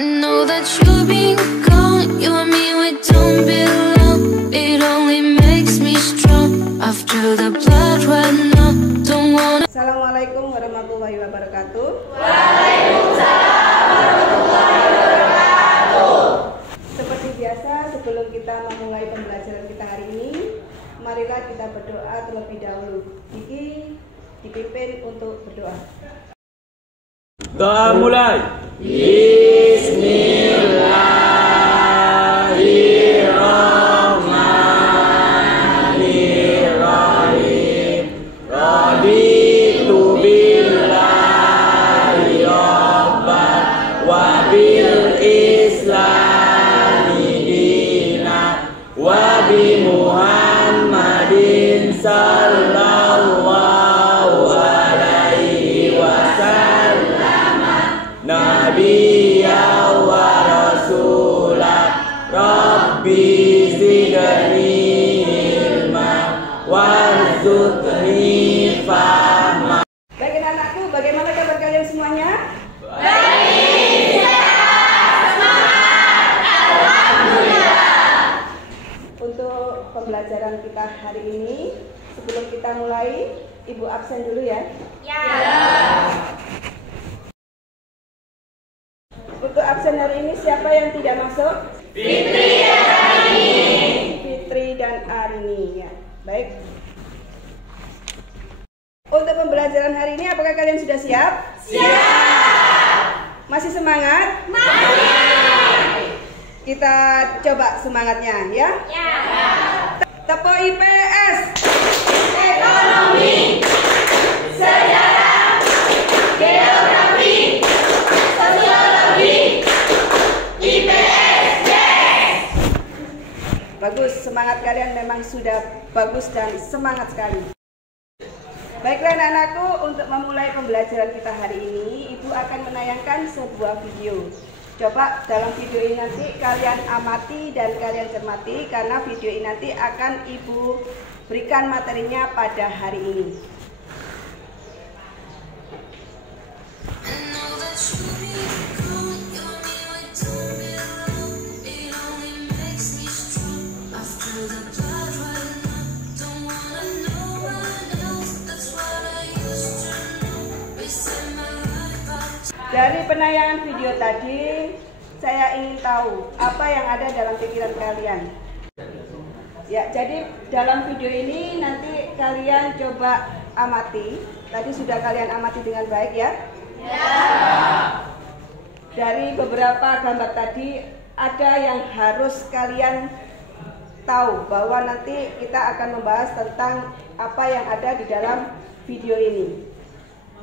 I know that you've been gone. You and me, we don't belong. It only makes me strong. After the blood ran out, don't wanna. Assalamualaikum warahmatullahi wabarakatuh. Waalaikumsalam warahmatullahi wabarakatuh. Seperti biasa, sebelum kita memulai pembelajaran kita hari ini, marilah kita berdoa terlebih dahulu. Kiki dipimpin untuk berdoa. Doa mulai. Bismillahirrahmanirrahim. Raditu billahi rabban wa bil islami dina wa bi Muhammadin sallallahu alaihi wasallam nabiyya wa rasulah. Rabbi zidni ilma warzuqni fahma. Baik anak-anakku, bagaimana kabar kalian semuanya? Baik, sehat, semangat, alhamdulillah. Untuk pembelajaran kita hari ini, sebelum kita mulai, Ibu absen dulu ya. Ya. Untuk absen hari ini siapa yang tidak masuk? Fitri dan Arini. Fitri dan Arini ya. Baik. Untuk pembelajaran hari ini apakah kalian sudah siap? Siap. Masih semangat? Masih. Kita coba semangatnya ya. Ya. Tepuk IPS. Ekonomi, sejarah, geografi, sosiologi, IPS. Yes. Bagus, semangat kalian memang sudah bagus dan semangat sekali. Baiklah anak-anakku, untuk memulai pembelajaran kita hari ini, Ibu akan menayangkan sebuah video. Coba dalam video ini nanti kalian amati dan kalian cermati, karena video ini nanti akan Ibu berikan materinya pada hari ini. I know that you've been gone. You and me, we don't belong. It only makes me strong. After the blood ran out, don't wanna know one else. That's what I used to know. Wasting my life out. Dari penayangan video tadi, saya ingin tahu apa yang ada dalam pikiran kalian. Ya, jadi dalam video ini nanti kalian coba amati. Tadi sudah kalian amati dengan baik ya? Ya. Dari beberapa gambar tadi ada yang harus kalian tahu, bahwa nanti kita akan membahas tentang apa yang ada di dalam video ini.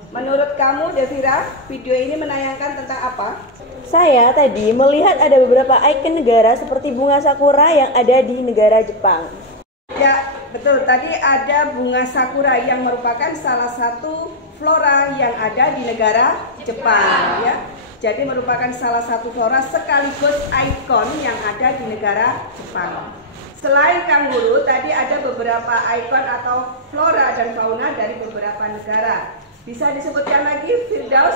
Menurut kamu, Devira, video ini menayangkan tentang apa? Saya tadi melihat ada beberapa ikon negara seperti bunga sakura yang ada di negara Jepang. Ya, betul. Tadi ada bunga sakura yang merupakan salah satu flora yang ada di negara Jepang, ya. Jadi merupakan salah satu flora sekaligus ikon yang ada di negara Jepang. Selain kanguru, tadi ada beberapa ikon atau flora dan fauna dari beberapa negara. Bisa disebutkan lagi, Firdaus,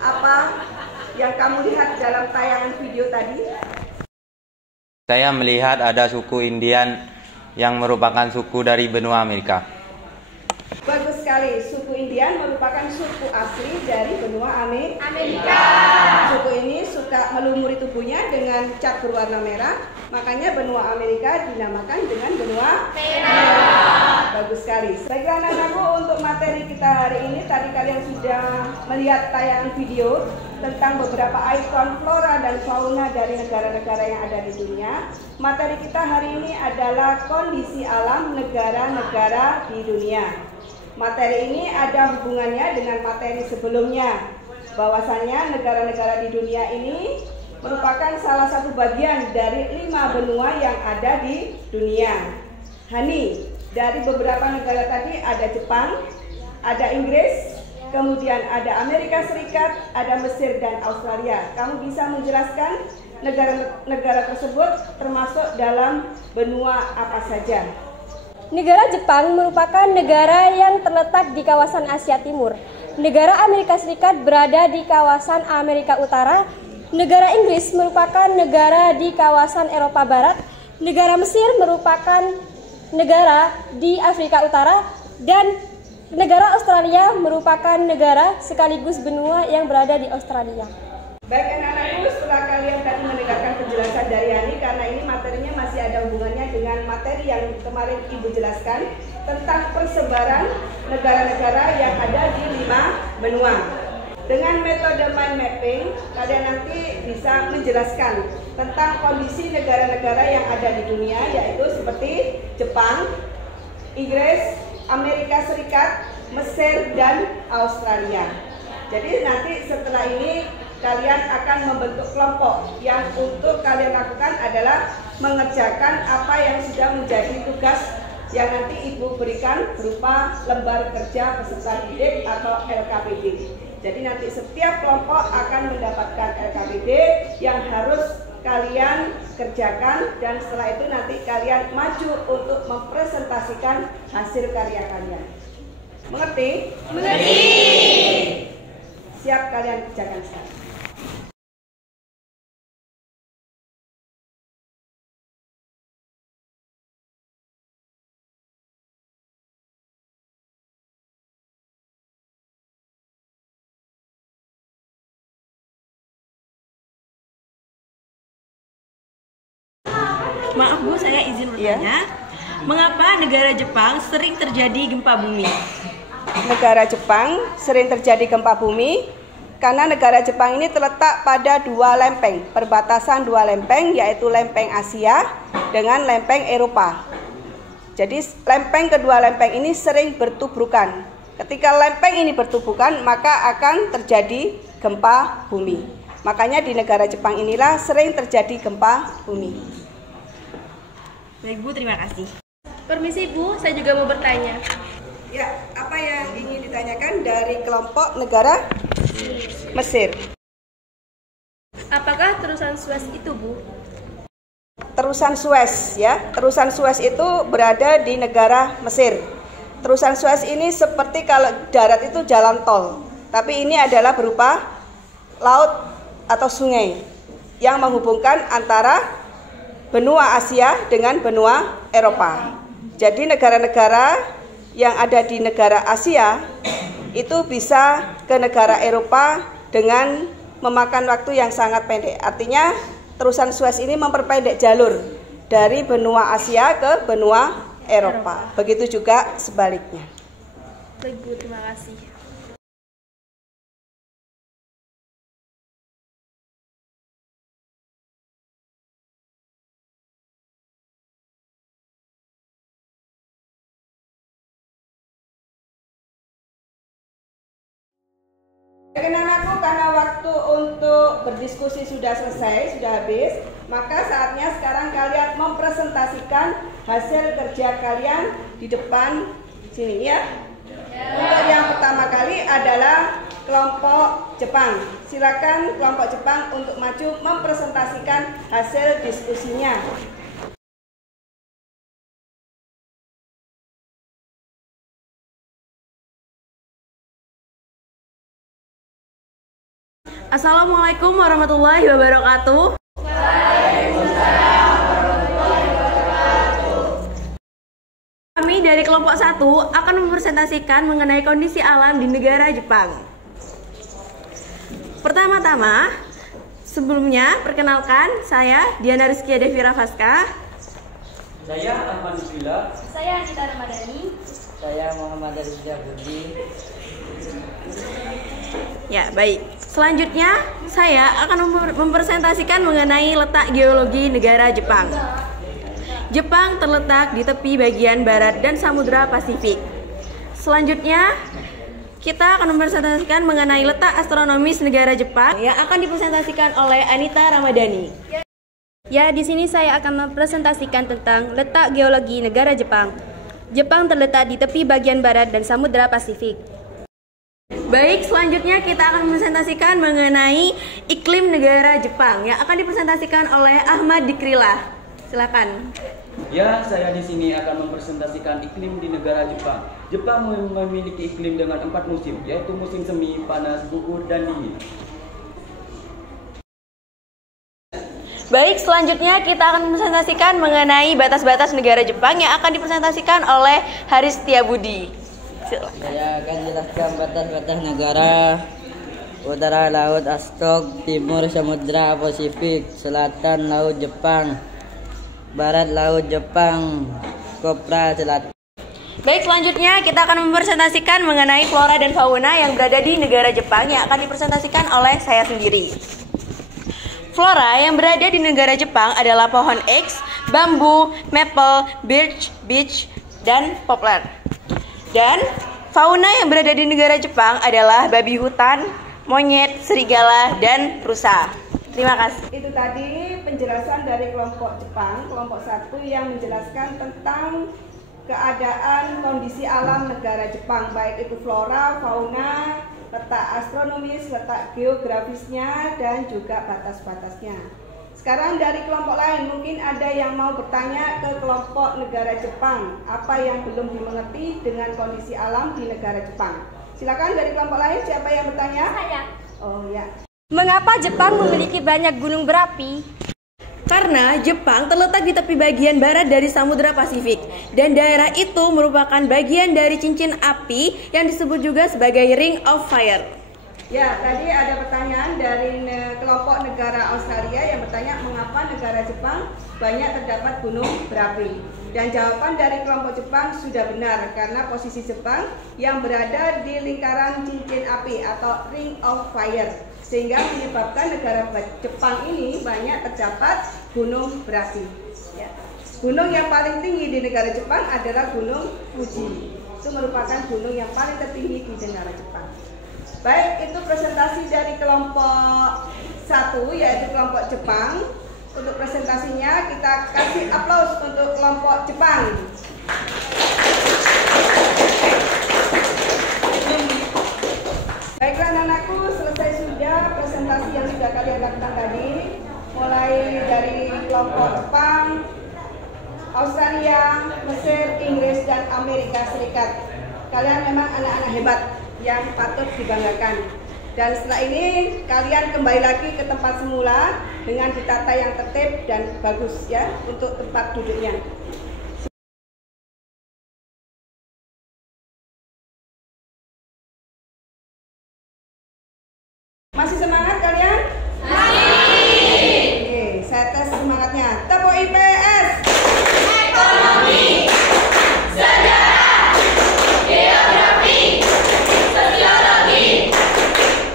apa yang kamu lihat dalam tayangan video tadi? Saya melihat ada suku Indian yang merupakan suku dari benua Amerika. Bagus sekali, suku Indian merupakan suku asli dari benua Amerika. Suku ini suka melumuri tubuhnya dengan cat berwarna merah, makanya benua Amerika dinamakan dengan benua merah. Bagus sekali. Baiklah anak-anakku, untuk materi kita hari ini, tadi kalian sudah melihat tayangan video tentang beberapa ikon flora dan fauna dari negara-negara yang ada di dunia. Materi kita hari ini adalah kondisi alam negara-negara di dunia. Materi ini ada hubungannya dengan materi sebelumnya, bahwasanya negara-negara di dunia ini merupakan salah satu bagian dari 5 benua yang ada di dunia. Hani, dari beberapa negara tadi ada Jepang, ada Inggris, kemudian ada Amerika Serikat, ada Mesir dan Australia. Kamu bisa menjelaskan negara-negara tersebut termasuk dalam benua apa saja? Negara Jepang merupakan negara yang terletak di kawasan Asia Timur. Negara Amerika Serikat berada di kawasan Amerika Utara. Negara Inggris merupakan negara di kawasan Eropa Barat. Negara Mesir merupakan negara di Afrika Utara. Dan negara Australia merupakan negara sekaligus benua yang berada di Australia. Baik anak-anakku, setelah kalian tadi mendengarkan penjelasan dari Yani, karena ini materinya masih ada hubungannya dengan materi yang kemarin Ibu jelaskan tentang persebaran negara-negara yang ada di 5 benua. Dengan metode mind mapping, kalian nanti bisa menjelaskan tentang kondisi negara-negara yang ada di dunia, yaitu seperti Jepang, Inggris, Amerika Serikat, Mesir, dan Australia. Jadi nanti setelah ini kalian akan membentuk kelompok yang untuk kalian lakukan adalah mengerjakan apa yang sudah menjadi tugas yang nanti Ibu berikan berupa lembar kerja peserta didik atau LKPD. Jadi nanti setiap kelompok akan mendapatkan LKPD yang harus kalian kerjakan, dan setelah itu nanti kalian maju untuk mempresentasikan hasil karya kalian. Mengerti? Mengerti. Siap, kalian kerjakan sekarang. Maaf Bu, saya izin bertanya. Mengapa negara Jepang sering terjadi gempa bumi? Negara Jepang sering terjadi gempa bumi karena negara Jepang ini terletak pada 2 lempeng, perbatasan 2 lempeng, yaitu lempeng Asia dengan lempeng Eropa. Jadi lempeng kedua lempeng ini sering bertuburan. Ketika lempeng ini bertuburan, maka akan terjadi gempa bumi. Makanya di negara Jepang inilah sering terjadi gempa bumi. Baik Bu, terima kasih. Permisi Bu, saya juga mau bertanya. Ya, apa yang ingin ditanyakan dari kelompok negara Mesir? Apakah terusan Suez itu Bu? Terusan Suez ya. Terusan Suez itu berada di negara Mesir. Terusan Suez ini seperti kalau darat itu jalan tol, tapi ini adalah berupa laut atau sungai yang menghubungkan antara benua Asia dengan benua Eropa. Jadi negara-negara yang ada di negara Asia itu bisa ke negara Eropa dengan memakan waktu yang sangat pendek. Artinya terusan Suez ini memperpendek jalur dari benua Asia ke benua Eropa. Begitu juga sebaliknya. Baik Bu, terima kasih. Anak-anakku, karena waktu untuk berdiskusi sudah selesai, sudah habis, maka saatnya sekarang kalian mempresentasikan hasil kerja kalian di depan sini ya. Untuk yang pertama kali adalah kelompok Jepang. Silakan kelompok Jepang untuk maju mempresentasikan hasil diskusinya. Assalamualaikum warahmatullahi wabarakatuh. Kami dari kelompok 1 akan mempresentasikan mengenai kondisi alam di negara Jepang. Pertama-tama, sebelumnya perkenalkan saya Diana Rizkia Devira Faska. Saya Ahmad Bila. Saya Anita Ramadhani. Saya Muhammad Rizja Budi. Ya, baik. Selanjutnya, saya akan mempresentasikan mengenai letak geologi negara Jepang. Jepang terletak di tepi bagian barat dan Samudra Pasifik. Selanjutnya, kita akan mempresentasikan mengenai letak astronomis negara Jepang yang akan dipresentasikan oleh Anita Ramadhani. Ya, di sini saya akan mempresentasikan tentang letak geologi negara Jepang. Jepang terletak di tepi bagian barat dan Samudra Pasifik. Baik, selanjutnya kita akan mempresentasikan mengenai iklim negara Jepang yang akan dipresentasikan oleh Ahmad Dikrila. Silakan. Ya, saya di sini akan mempresentasikan iklim di negara Jepang. Jepang memiliki iklim dengan 4 musim, yaitu musim semi, panas, gugur, dan dingin. Baik, selanjutnya kita akan presentasikan mengenai batas-batas negara Jepang yang akan dipresentasikan oleh Haris Setiabudi. Silakan. Saya akan jelaskan batas-batas negara. Utara Laut Astok, Timur Samudra Pasifik, Selatan Laut Jepang, Barat Laut Jepang, Kopra Selatan. Baik, selanjutnya kita akan mempresentasikan mengenai flora dan fauna yang berada di negara Jepang yang akan dipresentasikan oleh saya sendiri. Flora yang berada di negara Jepang adalah pohon X, bambu, maple, birch, beech, dan poplar. Dan fauna yang berada di negara Jepang adalah babi hutan, monyet, serigala, dan rusa. Terima kasih. Itu tadi penjelasan dari kelompok Jepang, kelompok 1 yang menjelaskan tentang keadaan kondisi alam negara Jepang, baik itu flora, fauna, letak astronomis, letak geografisnya, dan juga batas-batasnya. Sekarang dari kelompok lain, mungkin ada yang mau bertanya ke kelompok negara Jepang, apa yang belum dimengerti dengan kondisi alam di negara Jepang. Silakan dari kelompok lain, siapa yang bertanya? Saya. Oh ya. Mengapa Jepang memiliki banyak gunung berapi? Karena Jepang terletak di tepi bagian barat dari Samudra Pasifik dan daerah itu merupakan bagian dari cincin api yang disebut juga sebagai Ring of Fire. Ya, tadi ada pertanyaan dari kelompok negara Australia yang bertanya mengapa negara Jepang banyak terdapat gunung berapi. Dan jawaban dari kelompok Jepang sudah benar karena posisi Jepang yang berada di lingkaran cincin api atau Ring of Fire, sehingga menyebabkan negara Jepang ini banyak terdapat gunung berapi. Ya. Gunung yang paling tinggi di negara Jepang adalah Gunung Fuji. Itu merupakan gunung yang paling tertinggi di negara Jepang. Baik, itu presentasi dari kelompok 1 yaitu kelompok Jepang. Untuk presentasinya kita kasih aplaus untuk kelompok Jepang. Baiklah anak-anakku, selesai sudah presentasi yang sudah kalian lakukan tadi, mulai dari kelompok Jepang, Australia, Mesir, Inggris, dan Amerika Serikat. Kalian memang anak-anak hebat yang patut dibanggakan. Dan setelah ini kalian kembali lagi ke tempat semula dengan ditata yang tertib dan bagus ya untuk tempat duduknya. Masih semangat kalian? Masih. Oke, saya tes semangatnya. Tepuk IPS. Ekonomi, sejarah, geografi, sosiologi,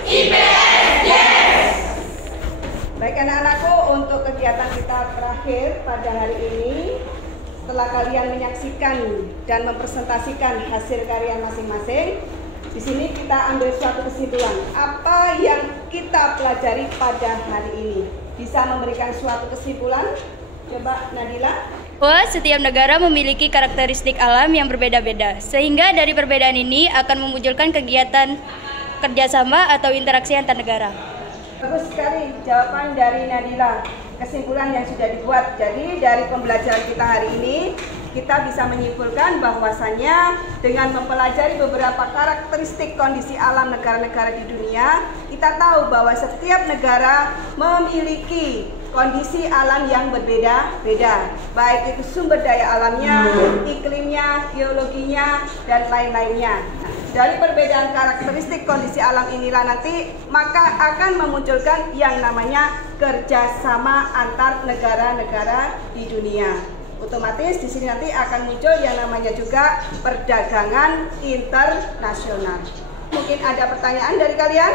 IPS, yes. Baik anak-anakku, untuk kegiatan kita terakhir pada hari ini, setelah kalian menyaksikan dan mempresentasikan hasil karya masing-masing, di sini kita ambil suatu kesimpulan. Apa yang kita pelajari pada hari ini? Bisa memberikan suatu kesimpulan? Coba Nadila. Bahwa setiap negara memiliki karakteristik alam yang berbeda-beda, sehingga dari perbedaan ini akan memunculkan kegiatan kerjasama atau interaksi antar negara. Bagus sekali jawaban dari Nadila. Kesimpulan yang sudah dibuat. Jadi dari pembelajaran kita hari ini, kita bisa menyimpulkan bahwasannya dengan mempelajari beberapa karakteristik kondisi alam negara-negara di dunia, kita tahu bahwa setiap negara memiliki kondisi alam yang berbeda-beda, baik itu sumber daya alamnya, iklimnya, geologinya, dan lain-lainnya. Dari perbedaan karakteristik kondisi alam inilah nanti maka akan memunculkan yang namanya kerjasama antar negara-negara di dunia. Otomatis di sini nanti akan muncul yang namanya juga perdagangan internasional. Mungkin ada pertanyaan dari kalian?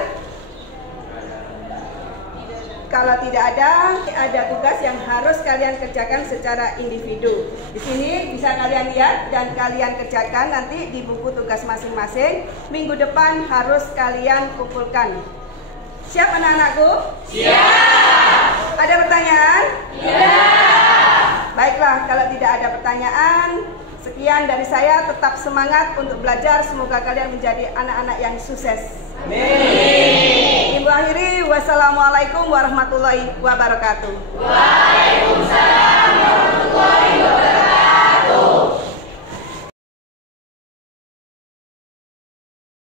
Kalau tidak ada tugas yang harus kalian kerjakan secara individu. Di sini bisa kalian lihat dan kalian kerjakan nanti di buku tugas masing-masing. Minggu depan harus kalian kumpulkan. Siap anak-anakku? Siap. Ada pertanyaan? Ya. Baiklah, kalau tidak ada pertanyaan, sekian dari saya. Tetap semangat untuk belajar. Semoga kalian menjadi anak-anak yang sukses. Amin. Ibu akhiri, wassalamualaikum warahmatullahi wabarakatuh. Waalaikumsalam warahmatullahi wabarakatuh.